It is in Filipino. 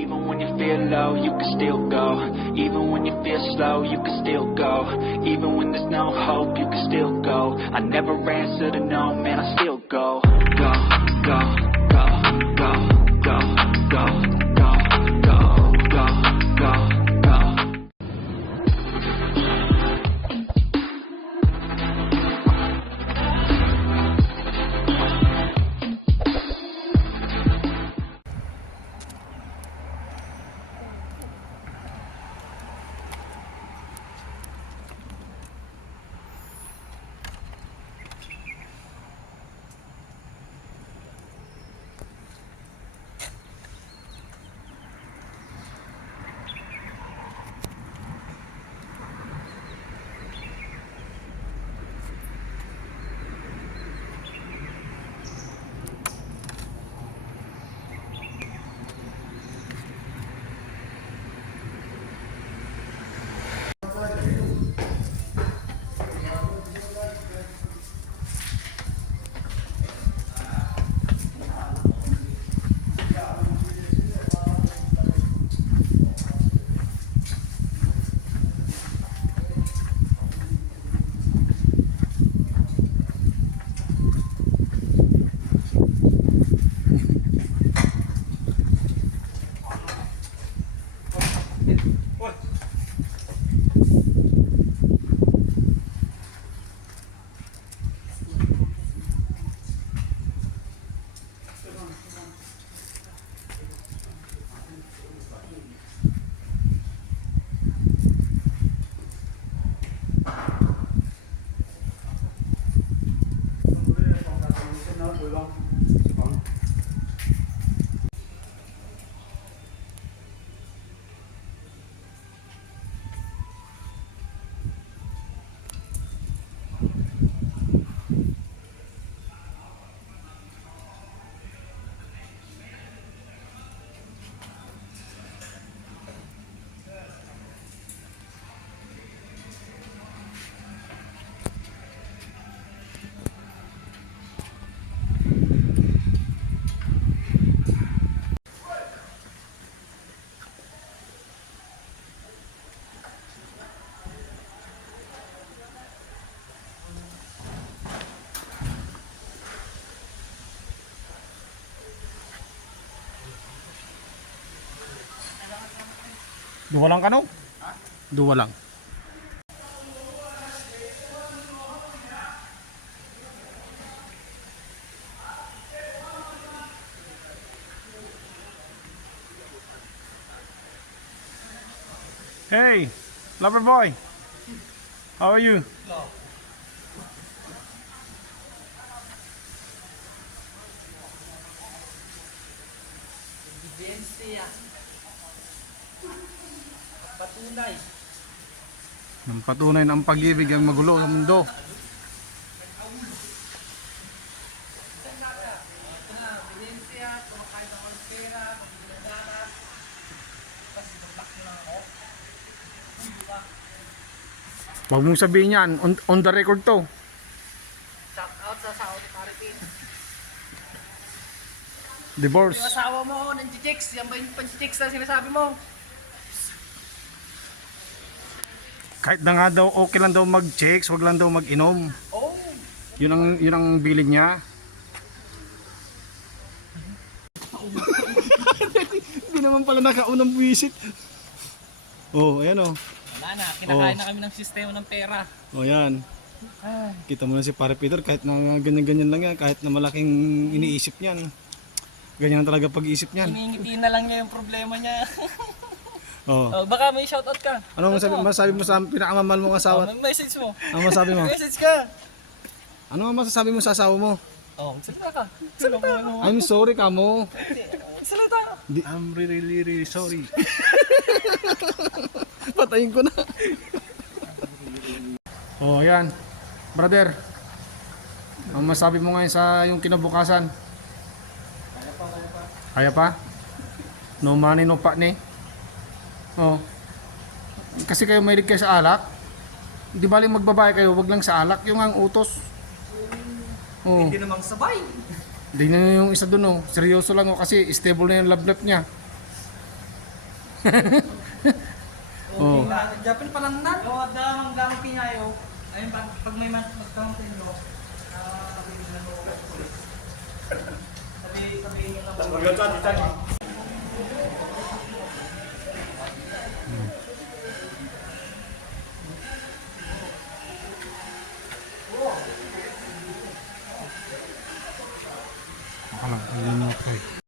Even when you feel low, you can still go. Even when you feel slow, you can still go. Even when there's no hope, you can still go. I never answer to no, man, I still go. Go, go, go, go, go, go, go, go, go, go, go. Dua lang ka no? Dua lang. Hey, lover boy. How are you? Patunay. Ng patunay ng pag-ibig ang magulo ng mundo. Huwag mong sabihin yan, on the record to. Shout out sa asawa ni Maripin. Divorce. Yung asawa mo, nandichicks. Yan ba yung panchicks na sinasabi mo? Kahit na nga daw okay lang daw mag-checks, wag lang daw mag-inom. Oh. Yun ang bilin niya. Hindi naman pala nakaunang buwisit. Oh, ayan oh. Wala na, kinakain na kami ng sistema ng pera. Oh, yan. Kita mo na si Pare Peter, kahit na ganyan-ganyan lang yan, kahit na malaking iniisip niyan. Ganyan talaga pag-iisip niyan. Hiningiti na lang niya yung problema niya. Oh. Oh, baka may shoutout ka. Ano masasabi mo sa pinakamamahal mong asawa? May message mo. Ano masabi mo? Message ka. Ano ang masasabi mo sa asawa mo? Oh, salita ka. Salita ka. I'm sorry kamo. Salita ka. I'm really sorry. Patayin ko na. Oh, ayan. Brother. Ang masabi mo ngayon sa yung kinabukasan? Kaya pa? No money, no partner. Oh. Kasi kayo mahilig kayo sa alak. Di baling magbabae kayo, wag lang sa alak, yung ang utos. Oh. Hindi namang sabay. Hindi na yung isa doon oh. Seryoso lang oh kasi stable na yung love life niya. Oh. Japin palandan. O, ada mang gamit kinyayo. Ayun, pag may magkamang tinlo, sabi na mo, sabi niya lang. Ako lang, hindi mo okay.